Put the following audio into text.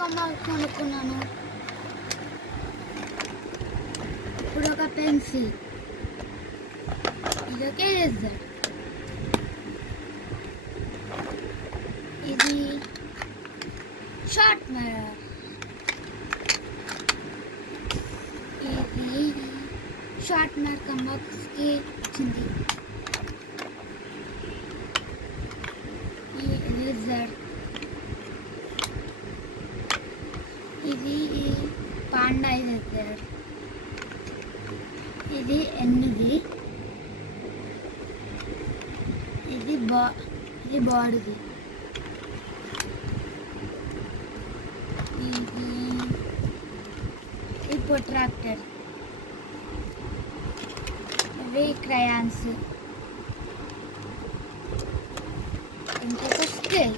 కంబాక్స్ కొనుక్కున్నాను. ఇప్పుడు ఒక పెన్సిల్, ఇది ఒక ఎరేజర్, ఇది షార్ప్నర్, ఇది షార్ప్నర్ కంబాక్స్కి వచ్చింది. ఈ ఎరేజర్, ఇది పాండా ఎరేజర్, ఇది ఎన్నిది, ఇది బాడీది, ఇది ప్రొట్రాక్టర్, ఇవి క్రయాన్స్, ఇంకొక స్కేల్.